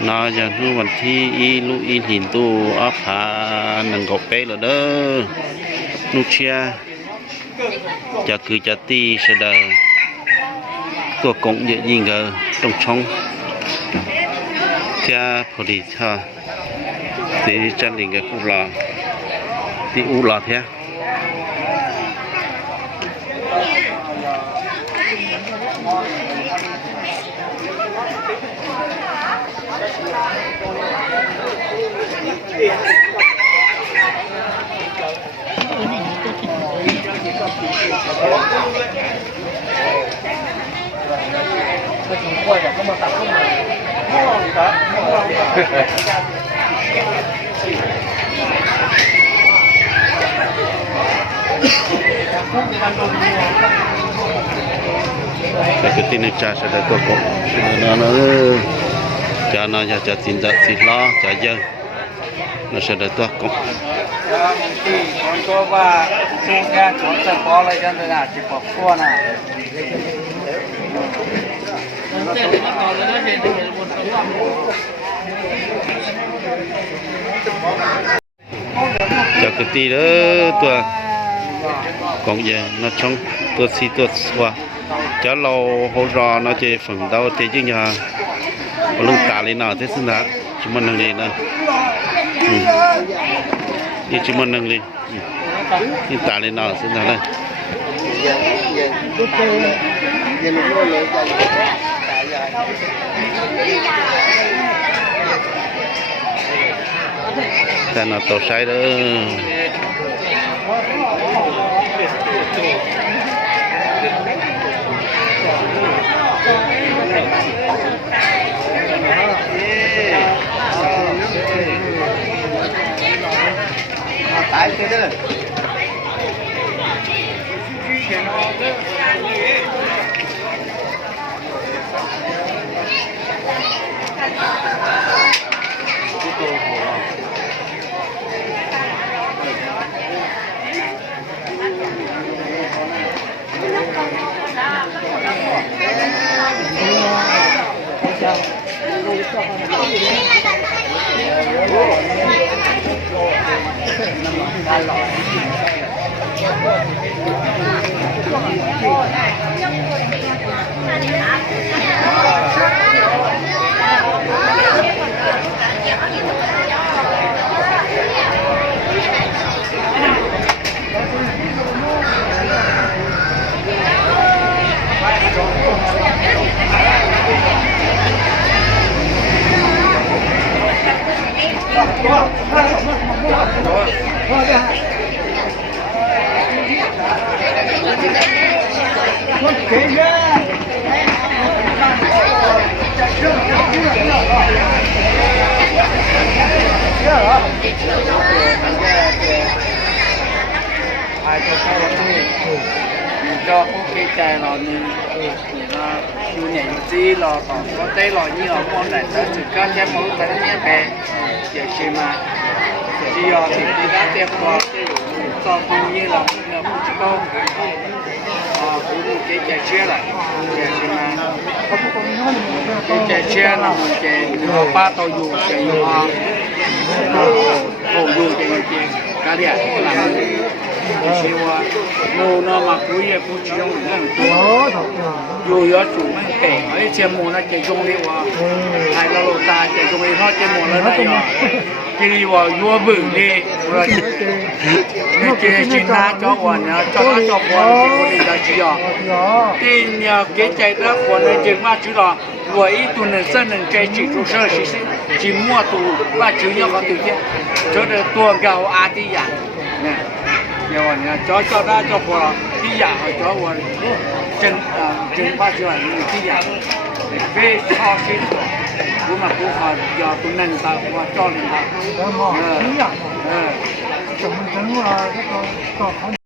nó giờ nuวันที่อีลูอีหินตู้อัพาหนังกบเป๊ะเลยเด้อนูเชียจะคือจะตีเสดอตัวกงเยอะยิ่งเกอตรงช่องจะพอดีท่าตีจันลิงกับอุลาตีอุลาเทียก็ถึงขั้วจะเข้ามาตัดเข้ามาแต่ที่นี่จะเสด็จตัวกบนั่นจะน่าจะจินจะสิล้อจะเยอะน่าเสด็จตัวกบที่คนก็ว่าช่วงแค่สวนสปอร์อะไรกันเลยนะที่ปอกขั้วน่ะจะกตีเด้อตัวกองเย่nó trongตัวสีตัวสวะจะเราหัวรอnóจะฝังดาวเตจิญาลุงตาเลยน่ะเทศนาจุมันนั่งเลยนะนี่จุมันนั่งเลยนี่ตาเลยน่ะเทศนาเลยแต่น่ะตัวใช้เด้อตายไปเลยcho cái chai lò nên nó nhiều nhảy nhiều gì lò còn có tay lò như là con này tới chỉ có chém máu tới nhé bé chỉ mà chỉ thì đi ra tiệm qua cho không như là một chiếc câu cũng cái chai chia lại chỉ mà cái chai chia là một chai ba tàu dù chai hồ dù chai cá điện làm chỉว่าโน่นมาคุยกับผู้ชมนั่นตัวอยู่ยอดสูงมันเก่งไอ้เชียร์มูน่ะเจ๋งเลยว่าไอ้เราตาเจ๋งเลยเพราะเชียร์มูแล้วได้ยอดที่ว่ายัวบึ้งเลยว่าเนี่ยเจ๋งชินาจ้องวันเนี่ยจ้องแล้วจ้องวันที่คนนี้ได้ชี้อ่ะที่เนี่ยเก๋ใจแล้วคนเนี่ยเจ๋งมากชี้หรอ我一度能真能在记住这些是莫度那就要好对些这个多高阿迪亚要我呢，找他找过了，第一和找我真把这玩意第一，非常辛苦，我们不好要不能他，我找人他，怎么整啊？这个搞好。